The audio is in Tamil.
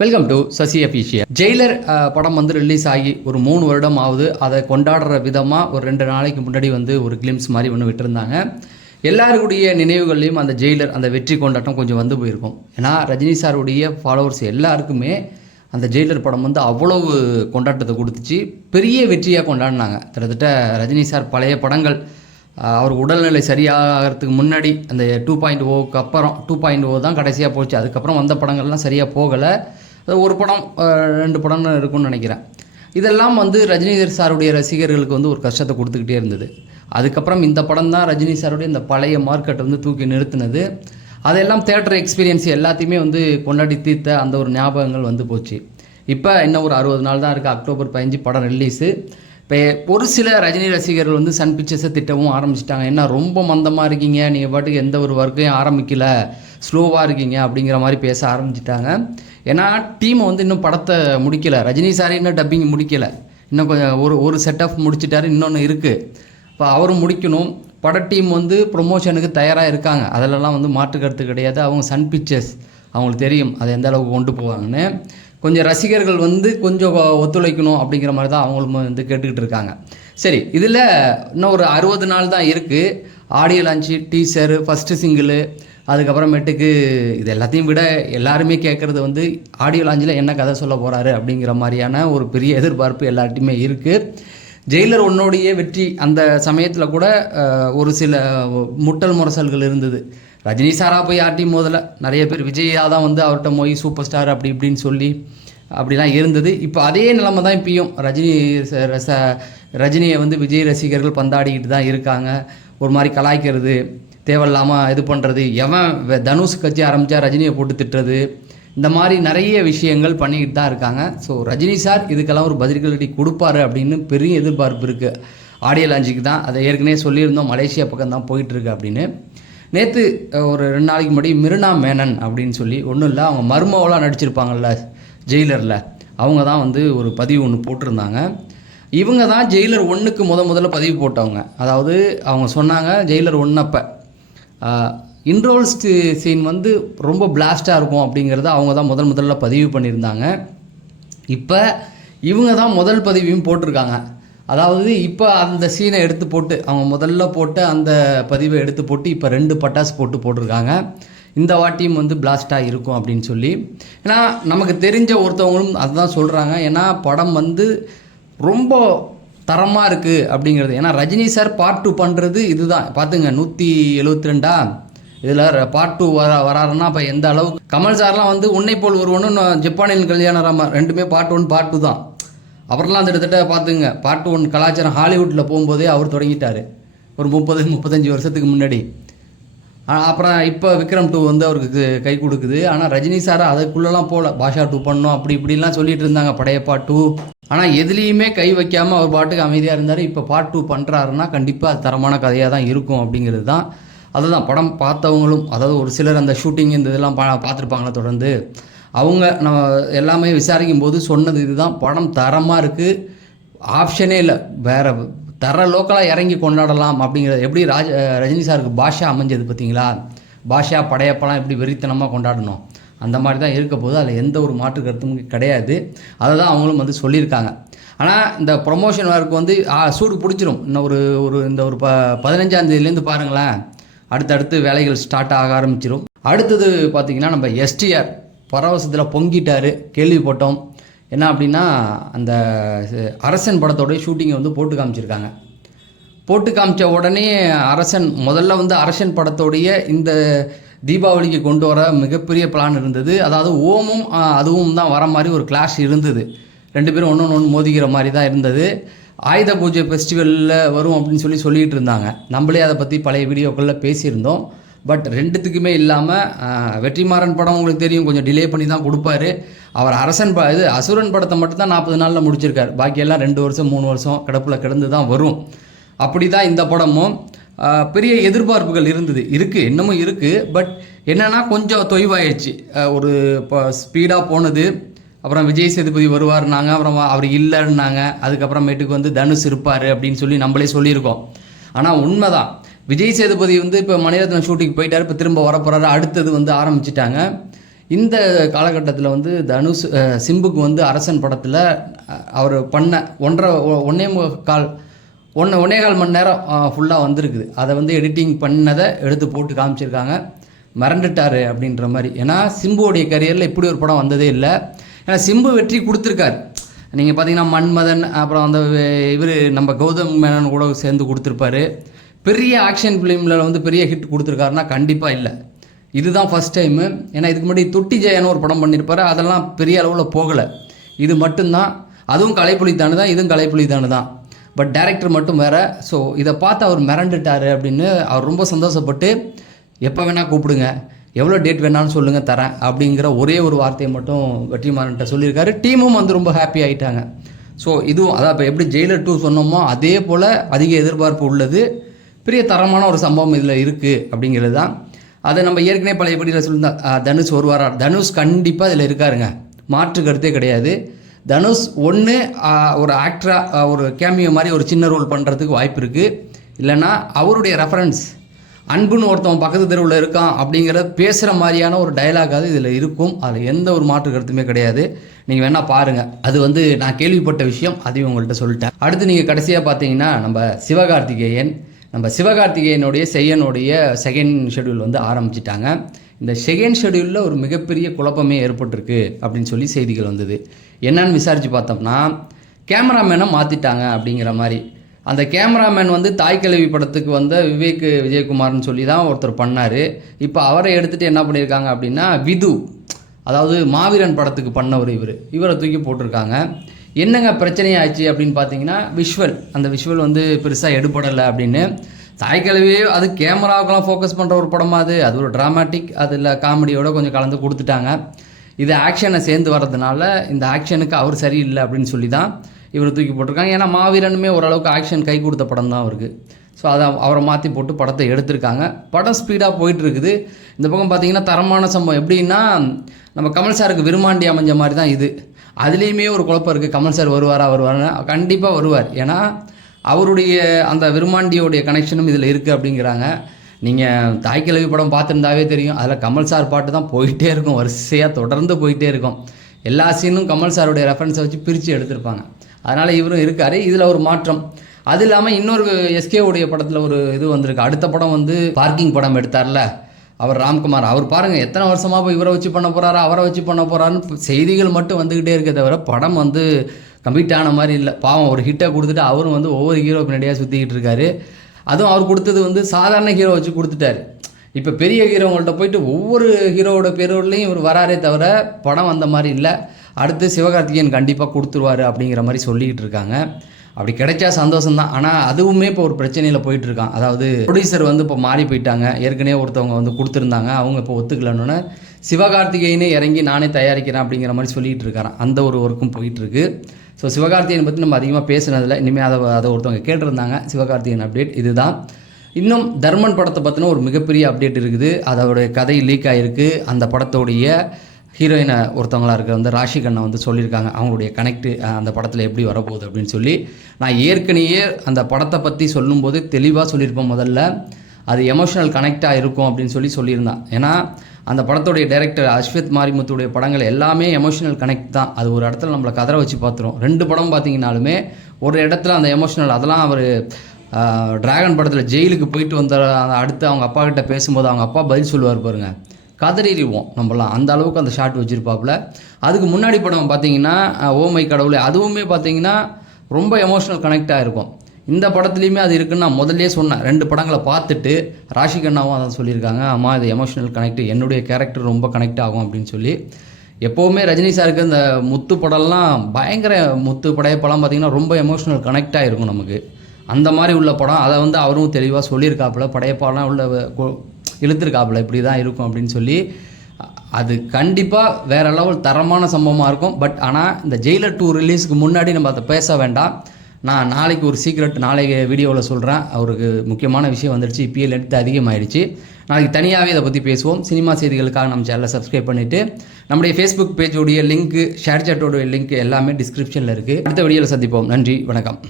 Welcome to Sasi official. Jailer படம் வந்து ரிலீஸ் ஆகி ஒரு 3 வருடம் ஆகுது. அதை கொண்டாடுற விதமாக ஒரு 2 நாளைக்கு முன்னாடி வந்து ஒரு கிளிம்ஸ் மாதிரி ஒன்று விட்டுருந்தாங்க. எல்லாருடைய நினைவுகள்லையும் அந்த ஜெயிலர் அந்த வெற்றி கொண்டாட்டம் கொஞ்சம் வந்து போயிருக்கும். ஏன்னா ரஜினி சாருடைய ஃபாலோவர்ஸ் எல்லாருக்குமே அந்த ஜெயிலர் படம் வந்து அவ்வளவு கொண்டாட்டத்தை கொடுத்துச்சு, பெரிய வெற்றியாக கொண்டாடினாங்க. கிட்டத்தட்ட ரஜினி சார் பழைய படங்கள் அவர் உடல்நிலை சரியாகிறதுக்கு முன்னாடி அந்த 2.0க்கு அப்புறம் 2.0 தான் கடைசியாக போச்சு. அதுக்கப்புறம் வந்த படங்கள்லாம் சரியாக போகலை. ஒரு படம் 2 படம்னு இருக்கும்னு நினைக்கிறேன். இதெல்லாம் வந்து ரஜினி சாருடைய ரசிகர்களுக்கு வந்து ஒரு கஷ்டத்தை கொடுத்துக்கிட்டே இருந்தது. அதுக்கப்புறம் இந்த படம் தான் ரஜினி சாருடைய இந்த பழைய மார்க்கெட்டை வந்து தூக்கி நிறுத்தினது. அதெல்லாம் தேட்டர் எக்ஸ்பீரியன்ஸ் எல்லாத்தையுமே வந்து கொண்டாடி தீர்த்த அந்த ஒரு ஞாபகங்கள் வந்து போச்சு. இப்போ இன்னும் ஒரு 60 நாள் தான் இருக்குது. அக்டோபர் 15 படம் ரிலீஸு. இப்போ ஒரு சில ரஜினி ரசிகர்கள் வந்து சன் பிக்சர்ஸை திட்டவும் ஆரம்பிச்சிட்டாங்க. ஏன்னா ரொம்ப மந்தமாக இருக்கீங்க, நீங்கள் பாட்டுக்கு எந்த ஒரு ஒர்க்கையும் ஆரம்பிக்கல, ஸ்லோவாக இருக்கீங்க அப்படிங்கிற மாதிரி பேச ஆரம்பிச்சிட்டாங்க. ஏன்னா டீமை வந்து இன்னும் படத்தை முடிக்கலை. ரஜினி சார் இன்னும் டப்பிங் முடிக்கலை, இன்னும் கொஞ்சம் ஒரு செட் ஆஃப் முடிச்சிட்டாரு, இன்னொன்று இருக்குது. இப்போ அவரும் முடிக்கணும். பட டீம் வந்து ப்ரொமோஷனுக்கு தயாராக இருக்காங்க. அதிலெல்லாம் வந்து மாற்று கருத்து கிடையாது. அவங்க சன் பிக்சர்ஸ் அவங்களுக்கு தெரியும் அதை எந்த அளவுக்கு கொண்டு போவாங்கன்னு. கொஞ்சம் ரசிகர்கள் வந்து கொஞ்சம் ஒத்துழைக்கணும் அப்படிங்கிற மாதிரி தான் அவங்களும் வந்து கேட்டுக்கிட்டு இருக்காங்க. சரி, இதில் இன்னும் ஒரு 60 நாள் தான் இருக்குது. Audio launch, teacher, first single, அதுக்கப்புறமேட்டுக்கு இது எல்லாத்தையும் விட எல்லாருமே கேட்குறது வந்து ஆடியோ லான்ச்சில் என்ன கதை சொல்ல போகிறாரு அப்படிங்கிற மாதிரியான ஒரு பெரிய எதிர்பார்ப்பு எல்லார்ட்டையுமே இருக்குது. ஜெயிலர் 1 வெற்றி அந்த சமயத்தில் கூட ஒரு சில முட்டல் முரசல்கள் இருந்தது. ரஜினி சாராக போய் யார்ட்டையும் முதல்ல நிறைய பேர் விஜயாக தான் வந்து அவர்கிட்ட போய் சூப்பர் ஸ்டார் அப்படி இப்படின்னு சொல்லி அப்படிலாம் இருந்தது. இப்போ அதே நிலைமை தான் இப்பயும் ரஜினியை வந்து விஜய் ரசிகர்கள் பந்தாடிக்கிட்டு தான் இருக்காங்க. ஒரு மாதிரி கலாய்க்கிறது, தேவையில்லாமல் இது பண்ணுறது, எவன் தனுஷ் கட்சி ஆரம்பித்தா ரஜினியை போட்டு திட்டுறது, இந்த மாதிரி நிறைய விஷயங்கள் பண்ணிக்கிட்டு தான் இருக்காங்க. ஸோ ரஜினி சார் இதுக்கெல்லாம் ஒரு பதில்களி கொடுப்பாரு அப்படின்னு பெரிய எதிர்பார்ப்பு இருக்குது. ஆடியோ லான்ச்சுக்கு தான் அதை ஏற்கனவே சொல்லியிருந்தோம், மலேசியா பக்கம் தான் போயிட்டுருக்கு அப்படின்னு. நேற்று ஒரு 2 நாளைக்கு முன்னாடி மிருனா மேனன் அப்படின்னு சொல்லி ஒன்றும் இல்லை, அவங்க மர்மவெலாம் நடிச்சிருப்பாங்கள்ல ஜெயிலரில், அவங்க தான் வந்து ஒரு பதிவு ஒன்று போட்டிருந்தாங்க. இவங்க தான் ஜெயிலர் 1க்கு முதல்ல பதிவு போட்டவங்க. அதாவது அவங்க சொன்னாங்க ஜெயிலர் 1 அப்போ இன்ட்ரோல் சீன் வந்து ரொம்ப பிளாஸ்டாக இருக்கும் அப்படிங்கிறத அவங்க தான் முதல்ல பதிவு பண்ணியிருந்தாங்க. இப்போ இவங்க தான் முதல் பதிவையும் போட்டிருக்காங்க. அதாவது இப்போ அந்த சீனை எடுத்து போட்டு அவங்க முதல்ல போட்டு அந்த பதிவை எடுத்து போட்டு இப்போ 2 பட்டாசு போட்டிருக்காங்க. இந்த வாட்டியும் வந்து பிளாஸ்டாக இருக்கும் அப்படின்னு சொல்லி. ஏன்னா நமக்கு தெரிஞ்ச ஒருத்தவங்களும் அதுதான் சொல்கிறாங்க. ஏன்னா படம் வந்து ரொம்ப தரமாக இருக்குது அப்படிங்கிறது. ஏன்னா ரஜினி சார் பார்ட் 2 பண்ணுறது இதுதான் பார்த்துங்க. 172 இதில் பார்ட் 2 வராருன்னா அப்போ எந்த அளவுக்கு. கமல் சார்லாம் வந்து உன்னை போல் ஒருவனும் ஜப்பானின் கல்யாணராம 2மே பார்ட் 1 பார்ட் 2 தான். அப்புறம்லாம் கிட்டத்தட்ட பார்த்துங்க பார்ட் 1 கலாச்சாரம் ஹாலிவுட்டில் போகும்போதே அவர் தொடங்கிட்டார் ஒரு 30-35 வருஷத்துக்கு முன்னாடி. அப்புறம் இப்போ விக்ரம் 2 வந்து அவருக்கு கை கொடுக்குது. ஆனால் ரஜினி சார் அதுக்குள்ளெல்லாம் போகல. பாஷா 2 பண்ணோம் அப்படி இப்படிலாம் சொல்லிட்டு இருந்தாங்க, படையப்பா 2. ஆனால் எதுலேயுமே கை வைக்காமல் அவர் பாட்டுக்கு அமைதியாக இருந்தார். இப்போ பார்ட் 2 பண்ணுறாருன்னா கண்டிப்பாக அது தரமான கதையாக தான் இருக்கும் அப்படிங்கிறது தான். அதுதான் படம் பார்த்தவங்களும், அதாவது ஒரு சிலர் அந்த ஷூட்டிங் இந்த இதெல்லாம் பார்த்துருப்பாங்களா தொடர்ந்து, அவங்க நம்ம எல்லாமே விசாரிக்கும் போது சொன்னது இதுதான். படம் தரமாக இருக்குது, ஆப்ஷனே இல்லை. வேறு தர லோக்கலாக இறங்கி கொண்டாடலாம் அப்படிங்கிறது. எப்படி ரஜினி சாருக்கு பாஷா அமைஞ்சது பார்த்தீங்களா, பாஷா படையப்பெல்லாம் எப்படி வெறித்தனமாக கொண்டாடணும் அந்த மாதிரி தான் இருக்க போது. அதில் எந்த ஒரு மாற்று கருத்தும் கிடையாது. அதை தான் அவங்களும் வந்து சொல்லியிருக்காங்க. ஆனால் இந்த ப்ரொமோஷன் ஒர்க் வந்து சூடு பிடிச்சிரும். இன்னும் இந்த ஒரு 15ஆம் தேதியிலேருந்து பாருங்களேன், அடுத்தடுத்து வேலைகள் ஸ்டார்ட் ஆக ஆரம்பிச்சிடும். அடுத்தது பார்த்திங்கன்னா நம்ம எஸ்டிஆர் பரவசத்தில் பொங்கிட்டார், கேள்விப்பட்டோம். என்ன அப்படின்னா அந்த அரசன் படத்தோடைய ஷூட்டிங்கை வந்து போட்டு காமிச்சிருக்காங்க. போட்டு காமிச்ச உடனே அரசன் முதல்ல வந்து அரசன் படத்தோடைய இந்த தீபாவளிக்கு கொண்டு வர மிகப்பெரிய பிளான் இருந்தது. அதாவது ஓமும் அதுவும் தான் வர மாதிரி ஒரு கிளாஷ் இருந்தது. 2 பேரும் ஒன்று மோதிக்கிற மாதிரி தான் இருந்தது. ஆயுத பூஜை ஃபெஸ்டிவலில் வரும் அப்படின்னு சொல்லிகிட்டு இருந்தாங்க. நம்மளே அதை பற்றி பழைய வீடியோக்களில் பேசியிருந்தோம். பட் 2த்துக்குமே இல்லாமல் வெற்றிமாறன் படம் உங்களுக்கு தெரியும், கொஞ்சம் டிலே பண்ணி தான் கொடுப்பாரு. அவர் அசுரன் படத்தை மட்டும் தான் 40 நாளில் முடிச்சிருக்கார். பாக்கியெல்லாம் 2 வருஷம் 3 வருஷம் கிடப்பில் கிடந்து தான் வரும். அப்படி தான் இந்த படமும் பெரிய எதிர்பார்ப்புகள் இருக்குது, இன்னமும் இருக்குது. பட் என்னென்னா கொஞ்சம் தொய்வாயிடுச்சு. ஒரு இப்போ ஸ்பீடாக போனது. அப்புறம் விஜய் சேதுபதி வருவார்னாங்க, அப்புறம் அவர் இல்லைன்னாங்க. அதுக்கப்புறமேட்டுக்கு வந்து தனுஷ் இருப்பார் அப்படின்னு சொல்லி நம்மளே சொல்லியிருக்கோம். ஆனால் உண்மைதான், விஜய் சேதுபதி வந்து இப்போ மணிரத்னம் ஷூட்டிங் போயிட்டார், இப்போ திரும்ப வரப்போகிறாரு, அடுத்தது வந்து ஆரம்பிச்சிட்டாங்க. இந்த காலகட்டத்தில் வந்து தனுஷ் சிம்புக்கு வந்து அரசன் படத்தில் அவர் பண்ண ஒன்னே கால் மணி நேரம் ஃபுல்லாக வந்திருக்குது. அதை வந்து எடிட்டிங் பண்ணதை எடுத்து போட்டு காமிச்சிருக்காங்க. மறந்துட்டார் அப்படின்ற மாதிரி. ஏன்னா சிம்புவோடைய கரியரில் இப்படி ஒரு படம் வந்ததே இல்லை. ஏன்னா சிம்பு வெற்றி கொடுத்துருக்காரு. நீங்கள் பார்த்தீங்கன்னா மன்மதன், அப்புறம் அந்த இவர் நம்ம கௌதம் மேனன் கூட சேர்ந்து கொடுத்துருப்பாரு. பெரிய ஆக்ஷன் ஃபிலிமில் வந்து பெரிய ஹிட் கொடுத்துருக்காருன்னா கண்டிப்பாக இல்லை. இதுதான் ஃபஸ்ட் டைமு. ஏன்னா இதுக்கு முன்னாடி தொட்டி ஜெயன்னு ஒரு படம் பண்ணியிருப்பாரு. அதெல்லாம் பெரிய அளவில் போகலை. இது மட்டும்தான். அதுவும் கலைப்புலித்தானு தான், இதுவும் கலைப்புலித்தானு தான். பட் டைரக்டர் மட்டும் வேறு. ஸோ இதை பார்த்து அவர் மிரண்டுட்டார் அப்படின்னு அவர் ரொம்ப சந்தோஷப்பட்டு எப்போ வேணால் கூப்பிடுங்க, எவ்வளோ டேட் வேணாலும் சொல்லுங்கள் தரேன் அப்படிங்கிற ஒரே ஒரு வார்த்தையை மட்டும் வெற்றிமாறன்ட்ட சொல்லியிருக்காரு. டீமும் வந்து ரொம்ப ஹாப்பி ஆகிட்டாங்க. ஸோ இதுவும் அதான் இப்போ எப்படி ஜெயிலர் 2 சொன்னோமோ அதே போல் அதிக எதிர்பார்ப்பு உள்ளது. பெரிய தரமான ஒரு சம்பவம் இதில் இருக்குது அப்படிங்கிறது தான். அதை நம்ம ஏற்கனவே பழைய படியில் சொல்லியிருந்தோம். தனுஷ் வருவாரா? தனுஷ் கண்டிப்பாக இதில் இருக்காருங்க, மாற்று கருத்தே கிடையாது. தனுஷ் ஒன்று ஒரு ஆக்டராக ஒரு கேமியோ மாதிரி ஒரு சின்ன ரோல் பண்ணுறதுக்கு வாய்ப்பு இருக்குது. இல்லைன்னா அவருடைய ரெஃபரன்ஸ் அன்புன்னு ஒருத்தவன் பக்கத்து தெருவில் இருக்கான் அப்படிங்கிற பேசுகிற மாதிரியான ஒரு டைலாகாவது இதில் இருக்கும். அதில் எந்த ஒரு மாற்று கருத்துமே கிடையாது. நீங்கள் வேணால் பாருங்கள். அது வந்து நான் கேள்விப்பட்ட விஷயம், அதையும் உங்கள்கிட்ட சொல்லிட்டேன். அடுத்து நீங்கள் கடைசியாக பார்த்தீங்கன்னா நம்ம சிவகார்த்திகேயனுடைய செய்யனுடைய செகண்ட் ஷெடியூல் வந்து ஆரம்பிச்சிட்டாங்க. இந்த செகண்ட் ஷெடியூலில் ஒரு மிகப்பெரிய குழப்பமே ஏற்பட்டிருக்கு அப்படின்னு சொல்லி செய்திகள் வந்தது. என்னன்னு விசாரித்து பார்த்தோம்னா கேமராமேனை மாற்றிட்டாங்க அப்படிங்கிற மாதிரி. அந்த கேமராமேன் வந்து தாய்க்கிழவி படத்துக்கு வந்த விவேக் விஜயகுமார்னு சொல்லி தான் ஒருத்தர் பண்ணார். இப்போ அவரை எடுத்துகிட்டு என்ன பண்ணியிருக்காங்க அப்படின்னா விது, அதாவது மாவீரன் படத்துக்கு பண்ணவர் இவரை தூக்கி போட்டிருக்காங்க. என்னங்க பிரச்சனையாச்சு அப்படின்னு பார்த்தீங்கன்னா அந்த விஷுவல் வந்து பெருசாக எடுபடலை அப்படின்னு. தாய்க்கிழவியே அது கேமராவுக்கெல்லாம் ஃபோக்கஸ் பண்ணுற ஒரு படமாக அது ஒரு ட்ராமாட்டிக், அதில் காமெடியோட கொஞ்சம் கலந்து கொடுத்துட்டாங்க. இது ஆக்ஷனை சேர்ந்து வர்றதுனால இந்த ஆக்ஷனுக்கு அவர் சரியில்லை அப்படின்னு சொல்லி தான் இவரை தூக்கி போட்டிருக்காங்க. ஏன்னா மாவீரனுமே ஓரளவுக்கு ஆக்ஷன் கை கொடுத்த படம் தான் அவருக்கு. ஸோ அதை அவரை மாற்றி போட்டு படத்தை எடுத்திருக்காங்க. படம் ஸ்பீடாக போயிட்டுருக்குது. இந்த பக்கம் பார்த்திங்கன்னா தரமான சம்பவம் எப்படின்னா நம்ம கமல் சாருக்கு விருமாண்டி அமைஞ்ச மாதிரி தான் இது. அதுலேயுமே ஒரு குழப்பம் இருக்குது. கமல் சார் வருவார்னு கண்டிப்பாக வருவார். ஏன்னா அவருடைய அந்த விருமாண்டியோடைய கனெக்ஷனும் இதில் இருக்குது அப்படிங்கிறாங்க. நீங்கள் தாய்க்கிழவி படம் பார்த்துருந்தாவே தெரியும். அதில் கமல் சார் பாட்டு தான் போயிட்டே இருக்கும், வரிசையாக தொடர்ந்து போயிட்டே இருக்கும். எல்லா சீனும் கமல் சாருடைய ரெஃபரன்ஸை வச்சு பிரித்து எடுத்திருப்பாங்க. அதனால் இவரும் இருக்கார். இதில் ஒரு மாற்றம். அது இல்லாமல் இன்னொரு எஸ்கேவுடைய படத்தில் ஒரு இது வந்திருக்கு. அடுத்த படம் வந்து பார்க்கிங் படம் எடுத்தார்ல அவர் ராம்குமார். அவர் பாருங்கள் எத்தனை வருஷமாக போய் இவரை வச்சு பண்ண போகிறாரா அவரை வச்சு பண்ண போகிறாருன்னு செய்திகள் மட்டும் வந்துக்கிட்டே இருக்க தவிர படம் வந்து கம்ப்ளீட் ஆன மாதிரி இல்லை. பாவம் ஒரு ஹிட்டை கொடுத்துட்டு அவரும் வந்து ஒவ்வொரு ஹீரோ பின்னாடியாக சுற்றிக்கிட்டு இருக்காரு. அதுவும் அவர் கொடுத்தது வந்து சாதாரண ஹீரோ வச்சு கொடுத்துட்டாரு. இப்போ பெரிய ஹீரோங்கள்ட்ட போயிட்டு ஒவ்வொரு ஹீரோவோட பேரோட்லேயும் இவர் வராரே தவிர படம் வந்த மாதிரி இல்லை. அடுத்து சிவகார்த்திகேயன் கண்டிப்பாக கொடுத்துருவார் அப்படிங்கிற மாதிரி சொல்லிக்கிட்டு இருக்காங்க. அப்படி கிடைச்சா சந்தோஷம்தான். ஆனால் அதுவுமே இப்போ ஒரு பிரச்சனையில் போயிட்டுருக்கான். அதாவது ப்ரொடியூசர் வந்து இப்போ மாறி போயிட்டாங்க. ஏற்கனவே ஒருத்தவங்க வந்து கொடுத்துருந்தாங்க, அவங்க இப்போ ஒத்துக்கலன்னு சிவகார்த்திகேயனே இறங்கி நானே தயாரிக்கிறேன் அப்படிங்கிற மாதிரி சொல்லிகிட்டு இருக்காரான். அந்த ஒரு ஒர்க்கும் போயிட்டுருக்கு. ஸோ சிவகார்த்திகேயன் பற்றி நம்ம அதிகமாக பேசுனதில்லை. இனிமேல் அதை ஒருத்தவங்க கேட்டிருந்தாங்க. சிவகார்த்திகேயன் அப்டேட் இதுதான். இன்னும் தர்மன் படத்தை பற்றின ஒரு மிகப்பெரிய அப்டேட் இருக்குது. அதோடைய கதை லீக் ஆகிருக்கு. அந்த படத்தோடைய ஹீரோயினை ஒருத்தவங்களாக இருக்க வந்து ராஷி கண்ணா வந்து சொல்லியிருக்காங்க அவங்களுடைய கனெக்ட் அந்த படத்தில் எப்படி வரப்போகுது அப்படின்னு சொல்லி. நான் ஏற்கனவே அந்த படத்தை பற்றி சொல்லும்போது தெளிவாக சொல்லியிருப்பேன். முதல்ல அது எமோஷனல் கனெக்டாக இருக்கும் அப்படின்னு சொல்லியிருந்தான். ஏன்னா அந்த படத்துடைய டைரக்டர் அஸ்வத் மாரிமுத்துடைய படங்கள் எல்லாமே எமோஷனல் கனெக்ட் தான். அது ஒரு இடத்துல நம்மளை கதற வச்சு பார்த்துரும். 2 படம் பார்த்தீங்கன்னாலுமே ஒரு இடத்துல அந்த எமோஷனல் அதெல்லாம் அவர் டிராகன் படத்தில் ஜெயிலுக்கு போயிட்டு வந்த அடுத்து அவங்க அப்பா கிட்ட பேசும்போது அவங்க அப்பா பதில் சொல்லுவார் பாருங்க, கதறிடுவோம் நம்மளாம். அந்த அளவுக்கு அந்த ஷாட் வச்சுருப்பாப்புல. அதுக்கு முன்னாடி படம் பார்த்தீங்கன்னா ஓமை கடவுளே, அதுவுமே பார்த்தீங்கன்னா ரொம்ப எமோஷனல் கனெக்டாக இருக்கும். இந்த படத்துலையுமே அது இருக்குன்னு நான் முதல்லே சொன்னேன். 2 படங்களை பார்த்துட்டு ராஷி கண்ணாவும் அதை சொல்லியிருக்காங்க. அம்மா இது எமோஷனல் கனெக்ட், என்னுடைய கேரக்டர் ரொம்ப கனெக்ட் ஆகும் அப்படின்னு சொல்லி. எப்போவுமே ரஜினி சாருக்கு இந்த முத்து படம்லாம் பயங்கர முத்து படையப்படம் பார்த்திங்கன்னா ரொம்ப எமோஷனல் கனெக்டாக இருக்கும் நமக்கு. அந்த மாதிரி உள்ள படம். அதை வந்து அவரும் தெளிவாக சொல்லியிருக்காப்புல. படையப்பாலாம் உள்ள இழுத்துருக்காப்புல இப்படி தான் இருக்கும் அப்படின்னு சொல்லி. அது கண்டிப்பாக வேறு லெவல் தரமான சம்பவமாக இருக்கும். பட் ஆனால் இந்த ஜெயிலர் 2 ரிலீஸுக்கு முன்னாடி நம்ம அதை பேச வேண்டாம். நான் நாளைக்கு ஒரு சீக்ரெட் நாளைக்கு வீடியோவில் சொல்கிறேன். அவருக்கு முக்கியமான விஷயம் வந்துடுச்சு. IPL எடுத்து அதிகமாகிடுச்சு. நாளைக்கு தனியாகவே இதை பற்றி பேசுவோம். சினிமா செய்திகளுக்காக நம்ம சேனலை சப்ஸ்கிரைப் பண்ணிவிட்டு நம்முடைய ஃபேஸ்புக் பேஜோடைய லிங்க்கு, ஷேர் சாட்டோடைய லிங்க் எல்லாமே டிஸ்கிரிப்ஷனில் இருக்குது. அடுத்த வீடியோவில் சந்திப்போம். நன்றி, வணக்கம்.